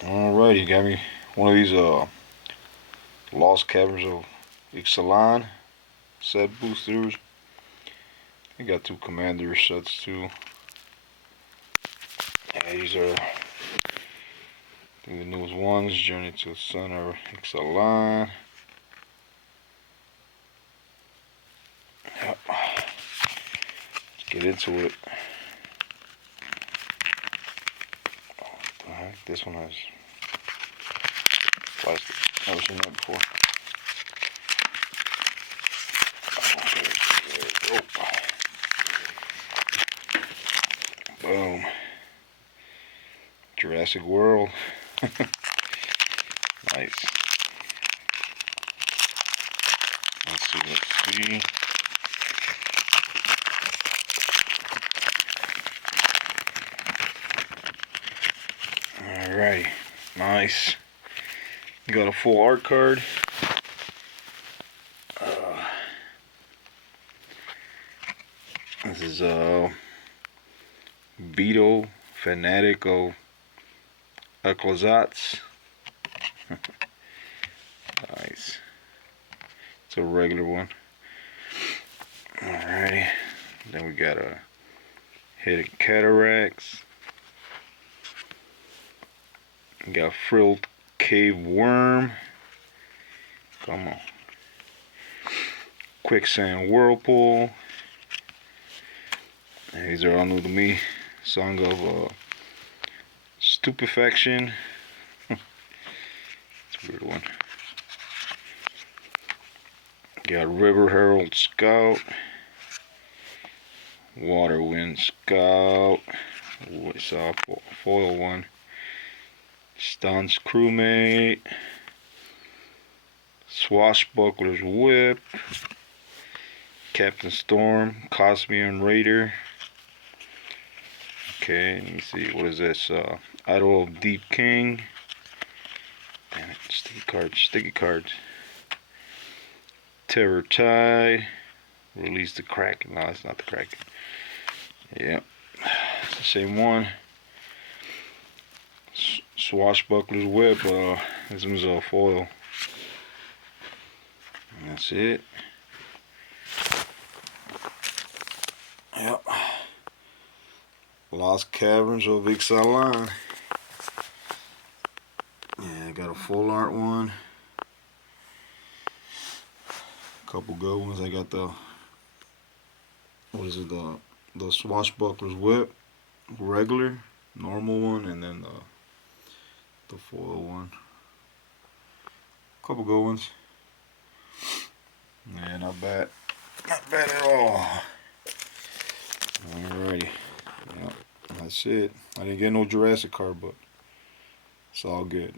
Alrighty, got me one of these Lost Caverns of Ixalan set boosters. I got two commander sets too. And these are the newest ones. Journey to the Center of Ixalan. Yep. Let's get into it. Oh, what the heck? This one has plastic. Never seen that before. There we go. Boom. Jurassic World. Nice. Let's see. Alright, nice. You got a full art card. This is Beetle, Fanatic of Ixalan. Nice. It's a regular one. Alrighty. Then we got a Hidden Cataracts. We got Frilled Cave Worm. Come on. Quicksand Whirlpool. And these are all new to me. Song of Stupefaction. It's a weird one. Got River Herald Scout. Water Wind Scout. It's a foil one. Stun's Crewmate. Swashbuckler's Whip. Captain Storm. Cosmian Raider. Okay, let me see. What is this? Idol of Deep King. Damn it. Sticky cards. Terror Tide. Release the Kraken. No, it's not the Kraken. Yep. It's the same one. Swashbuckler's Whip. This one's a foil. And that's it. Yep. Lost Caverns of Ixalan. Yeah, I got a full art one. Couple good ones. I got the the Swashbuckler's Whip, regular, normal one, and then the foil one. Couple good ones. Yeah, not bad. Not bad at all. Alrighty. Yep, that's it. I didn't get no Jurassic card, but it's all good.